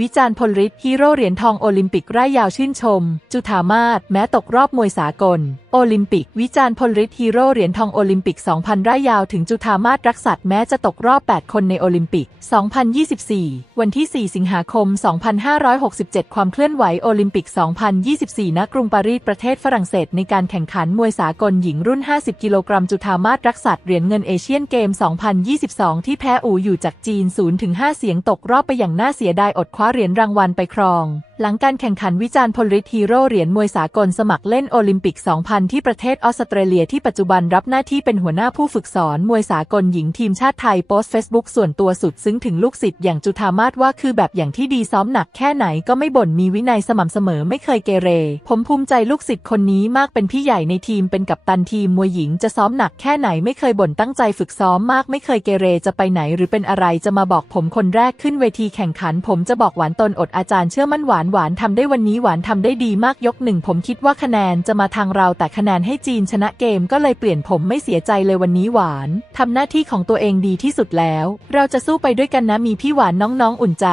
วิจารณ์พลฤทธิ์ฮีโร่เหรียญทองโอลิมปิกร่ายยาวชื่นชม จุธามาศแม้ตกรอบมวยสากล โอลิมปิก วิจารณ์พลฤทธิ์ฮีโร่เหรียญทองโอลิมปิก 2000 ร่ายยาวถึงจุธามาศรักษัตริย์แม้จะตกรอบ 8 คนในโอลิมปิก 2024 วันที่ 4 สิงหาคม 2567 ความเคลื่อนไหวโอลิมปิก 2024 ณ กรุงปารีสประเทศฝรั่งเศสในการแข่งขันมวยสากลหญิงรุ่น 50 กิโลกรัมจุธามาศรักษัตเหรียญเงินเอเชียนเกม 2022 ที่แพ้อูอยู่จากจีน 0-5 เสียงตกรอบไปอย่างน่าเสียดายอดคว้าเหรียญรางวัลไปครอง หลังการแข่งขันวิจารณ์พลฤทธิ์ฮีโร่เหรียญมวยสากลสมัครเล่นโอลิมปิก 2000 ที่ประเทศออสเตรเลียที่ปัจจุบันรับหน้าที่เป็นหัวหน้าผู้ฝึกสอนมวยสากลหญิงทีมชาติไทยโพสต์เฟซบุ๊กส่วนตัวสุดซึ้งถึงลูกศิษย์อย่างจุธามาศว่าคือแบบอย่างที่ดีซ้อมหนักแค่ไหนก็ไม่บ่นมีวินัยสม่ำเสมอไม่เคยเกเร ผมภูมิใจลูกศิษย์คนนี้มากเป็นพี่ใหญ่ในทีมเป็นกัปตันทีมมวยหญิงจะซ้อมหนักแค่ไหนไม่เคยบ่นตั้งใจฝึกซ้อมมากไม่เคยเกเรจะไปไหนหรือเป็นอะไรจะมาบอกผมคนแรกขึ้นเวทีแข่งขัน ผมจะบอกหวานตนอดอาจารย์เชื่อมั่นหวานหวานทำได้วันนี้หวานทำได้ดีมากยกหนึ่งผมคิดว่าคะแนนจะมาทางเราแต่คะแนนให้จีนชนะเกมก็เลยเปลี่ยนผมไม่เสียใจเลยวันนี้หวานทำหน้าที่ของตัวเองดีที่สุดแล้ว เราจะสู้ไปด้วยกันนะมีพี่หวานน้องๆ อุ่นใจ